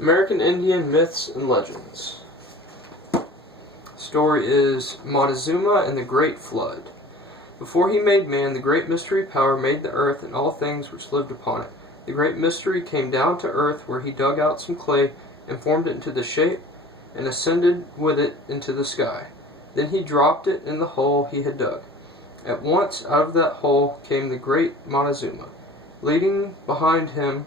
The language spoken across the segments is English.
American Indian Myths and Legends. Story is Montezuma and the Great Flood. Before he made man, the Great Mystery Power made the earth and all things which lived upon it. The Great Mystery came down to earth, where he dug out some clay and formed it into the shape, and ascended with it into the sky. Then he dropped it in the hole he had dug. At once out of that hole came the great Montezuma, leading behind him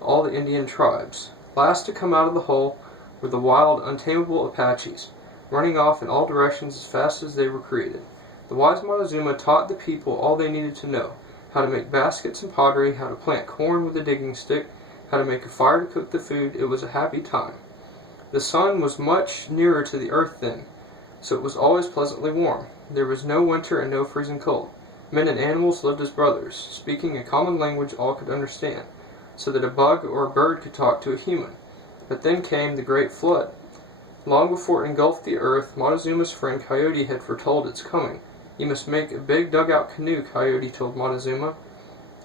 all the Indian tribes. Last to come out of the hole were the wild, untamable Apaches, running off in all directions as fast as they were created. The wise Montezuma taught the people all they needed to know: how to make baskets and pottery, how to plant corn with a digging stick, how to make a fire to cook the food. It was a happy time. The sun was much nearer to the earth then, so it was always pleasantly warm. There was no winter and no freezing cold. Men and animals lived as brothers, speaking a common language all could understand, so that a bug or a bird could talk to a human. But then came the great flood. Long before it engulfed the earth, Montezuma's friend Coyote had foretold its coming. "You must make a big dugout canoe," Coyote told Montezuma,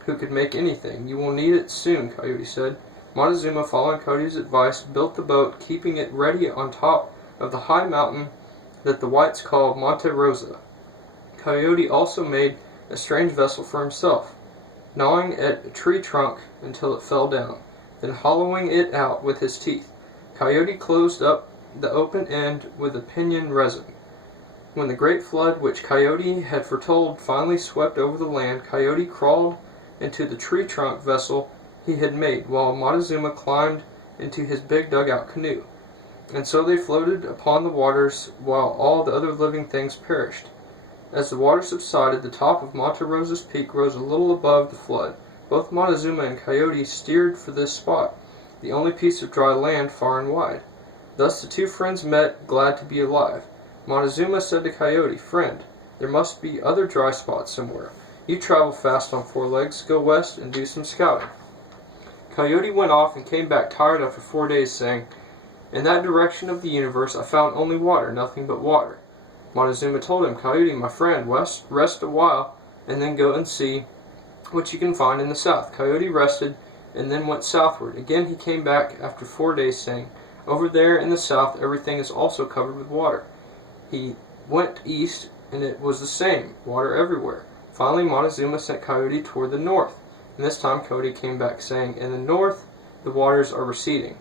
who could make anything. "You will need it soon," Coyote said. Montezuma, following Coyote's advice, built the boat, keeping it ready on top of the high mountain that the whites called Monte Rosa. Coyote also made a strange vessel for himself, gnawing at a tree trunk until it fell down, then hollowing it out with his teeth. Coyote closed up the open end with a pinion resin. When the great flood, which Coyote had foretold, finally swept over the land, Coyote crawled into the tree trunk vessel he had made, while Montezuma climbed into his big dugout canoe. And so they floated upon the waters, while all the other living things perished. As the water subsided, the top of Monte Rosa's peak rose a little above the flood. Both Montezuma and Coyote steered for this spot, the only piece of dry land far and wide. Thus the two friends met, glad to be alive. Montezuma said to Coyote, "Friend, there must be other dry spots somewhere. You travel fast on four legs. Go west and do some scouting." Coyote went off and came back tired after 4 days, saying, "In that direction of the universe I found only water, nothing but water." Montezuma told him, "Coyote, my friend, rest a while, and then go and see what you can find in the south." Coyote rested, and then went southward. Again he came back after 4 days, saying, "Over there in the south everything is also covered with water." He went east, and it was the same, water everywhere. Finally Montezuma sent Coyote toward the north, and this time Coyote came back, saying, "In the north the waters are receding,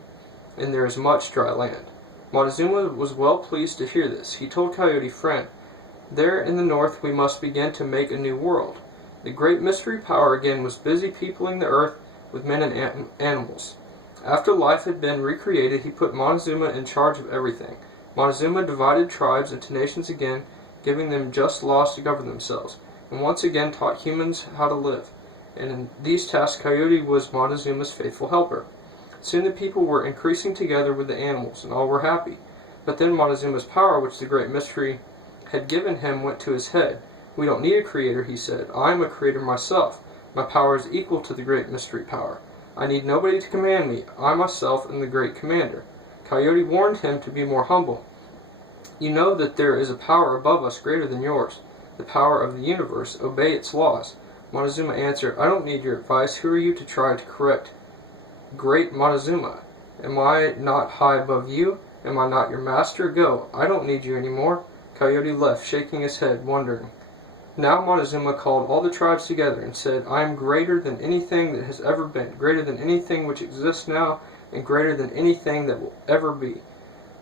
and there is much dry land." Montezuma was well pleased to hear this. He told Coyote, "Friend, there in the north we must begin to make a new world." The Great Mystery Power again was busy peopling the earth with men and animals. After life had been recreated, he put Montezuma in charge of everything. Montezuma divided tribes into nations again, giving them just laws to govern themselves, and once again taught humans how to live. And in these tasks Coyote was Montezuma's faithful helper. Soon the people were increasing together with the animals, and all were happy. But then Montezuma's power, which the Great Mystery had given him, went to his head. "We don't need a creator," he said. "I am a creator myself. My power is equal to the Great Mystery Power. I need nobody to command me. I myself am the great commander." Coyote warned him to be more humble. "You know that there is a power above us greater than yours, the power of the universe. Obey its laws." Montezuma answered, "I don't need your advice. Who are you to try to correct great Montezuma? Am I not high above you? Am I not your master? Go. I don't need you any more." Coyote left, shaking his head, wondering. Now Montezuma called all the tribes together and said, "I am greater than anything that has ever been, greater than anything which exists now, and greater than anything that will ever be.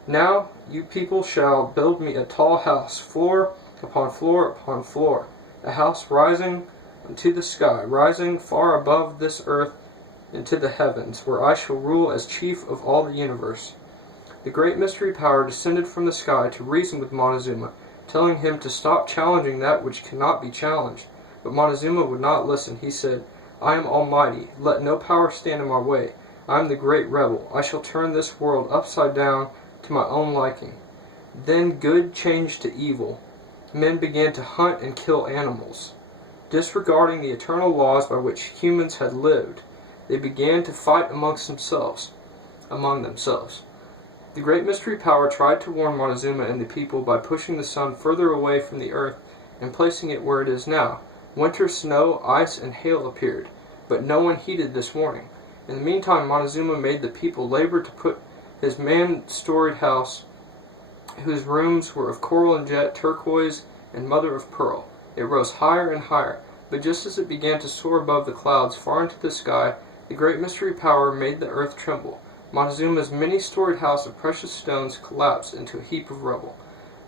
Now you people shall build me a tall house, floor upon floor upon floor, a house rising into the sky, rising far above this earth into the heavens, where I shall rule as chief of all the universe." The Great Mystery Power descended from the sky to reason with Montezuma, telling him to stop challenging that which cannot be challenged. But Montezuma would not listen. He said, "I am almighty. Let no power stand in my way. I am the great rebel. I shall turn this world upside down to my own liking." Then good changed to evil. Men began to hunt and kill animals. Disregarding the eternal laws by which humans had lived, they began to fight among themselves. The Great Mystery Power tried to warn Montezuma and the people by pushing the sun further away from the earth and placing it where it is now. Winter, snow, ice, and hail appeared, but no one heeded this warning. In the meantime Montezuma made the people labor to put his man-storied house, whose rooms were of coral and jet, turquoise, and mother of pearl. It rose higher and higher, but just as it began to soar above the clouds far into the sky, the great mystery power made the earth tremble. Montezuma's many-storied house of precious stones collapsed into a heap of rubble.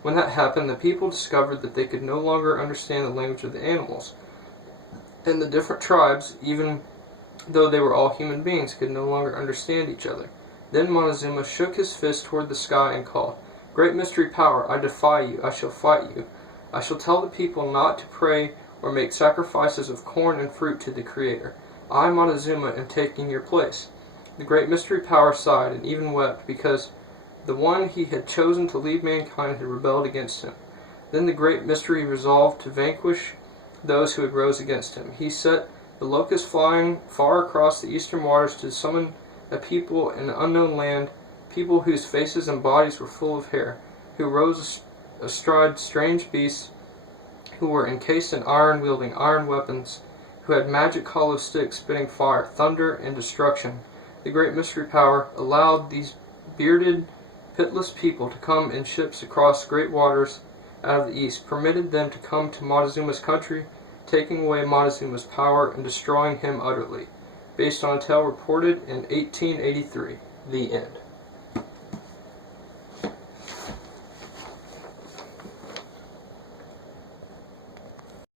When that happened, the people discovered that they could no longer understand the language of the animals, and the different tribes, even though they were all human beings, could no longer understand each other. Then Montezuma shook his fist toward the sky and called, "Great mystery power, I defy you. I shall fight you. I shall tell the people not to pray or make sacrifices of corn and fruit to the Creator. I, Montezuma, am taking your place." The great mystery power sighed and even wept because the one he had chosen to lead mankind had rebelled against him. Then the great mystery resolved to vanquish those who had rose against him. He set the locust flying far across the eastern waters to summon a people in an unknown land, people whose faces and bodies were full of hair, who rose astride strange beasts, who were encased in iron, wielding iron weapons, who had magic hollow sticks spitting fire, thunder, and destruction. The great mystery power allowed these bearded, pitless people to come in ships across great waters out of the east, permitted them to come to Montezuma's country, taking away Montezuma's power and destroying him utterly. Based on a tale reported in 1883. The end.